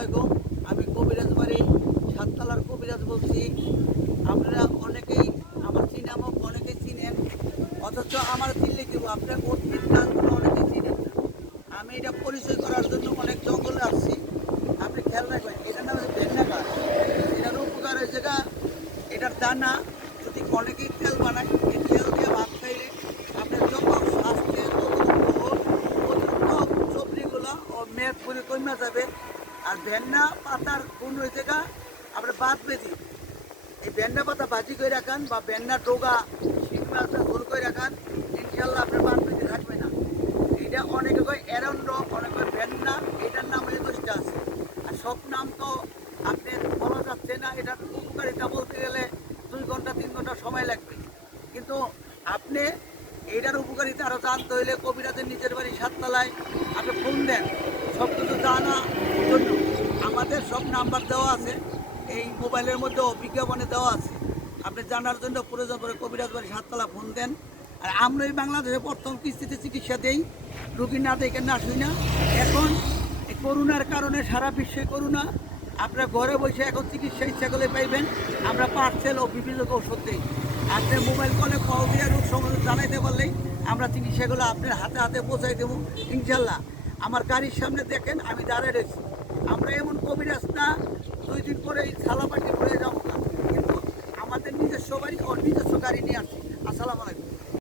আলাইকুম। আমি কবিরাজ বাড়ি সাততলার কবিরাজ বলছি। আপনারা অনেকেই আমার চিনামক অনেকেই চিনেন, অথচ আমার চিনলে কেউ আপনার অতীত গানগুলো অনেকেই চিনেন না। আমি এটা পরিচয় করার জন্য অনেক জঙ্গলে আসছি। আপনি খেয়াল রাখবেন, এটার নাম হচ্ছে ভেন্না গাছ। এটার উপকার হয়েছে এটার দানা যদি অনেকেই তেল বানায়, এই তেল দিয়ে ভাত খাইলে আপনার যত স্বাস্থ্যের অতিরিক্ত সবজিগুলো ও মেদ করে কমে যাবে। আর ভেন্না পাতার গুণ হয়েছে আপনার বাদ বেদি। এই ভেন্না পাতা ভাজি করে রাখান বা ভেন্না ডোগা শিং মাছটা ঝোল করে রাখান, ইনশাল্লাহ আপনার বাদ বেদি থাকবে না। এটা অনেকে কয় এরন্ড, অনেকে কয় ভেন্না, এটার নাম হয়ে 10টা আছে। আর সব নাম তো আপনি বলা যাচ্ছে না। এটার উপকারিতা বলতে গেলে 2 ঘন্টা 3 ঘন্টা সময় লাগবে। কিন্তু আপনি এইটার উপকারিতা আরও জানতে হইলে কবিরাজের নিজের বাড়ি সাততলায় আপনি ফোন দেন। সব কিছু জানা জন্য আমাদের সব নাম্বার দেওয়া আছে, এই মোবাইলের মধ্যে বিজ্ঞাপনে দেওয়া আছে। আপনি জানার জন্য প্রয়োজন পড়ে কবিরাজ বাড়ি সাততলা ফোন দেন। আর আমরা এই বাংলাদেশে প্রথম কিস্তিতে চিকিৎসা দেই, রুগী না দেখে না শুই না। এখন এই করোনার কারণে সারা বিশ্বে করোনা, আপনার ঘরে বসে এখন চিকিৎসা ইচ্ছা করলে পাইবেন। আমরা পার্সেল ও বিভিন্ন ওষুধ দিই। আপনি মোবাইল কলে কল দিয়ে রোগ সম্বন্ধে জানাইতে পারলেই আমরা চিকিৎসাগুলো আপনার হাতে হাতে পৌঁছাই দেবো ইনশাল্লাহ। আমার গাড়ির সামনে দেখেন আমি দাঁড়িয়ে রয়েছি। আমরা এমন কবিরাজ না 2 দিন পরে এই থালাপাটি পরে যাবো না, কিন্তু আমাদের নিজস্ব বাড়ি ও নিজস্ব গাড়ি নিয়ে আসছি। আসসালামু আলাইকুম।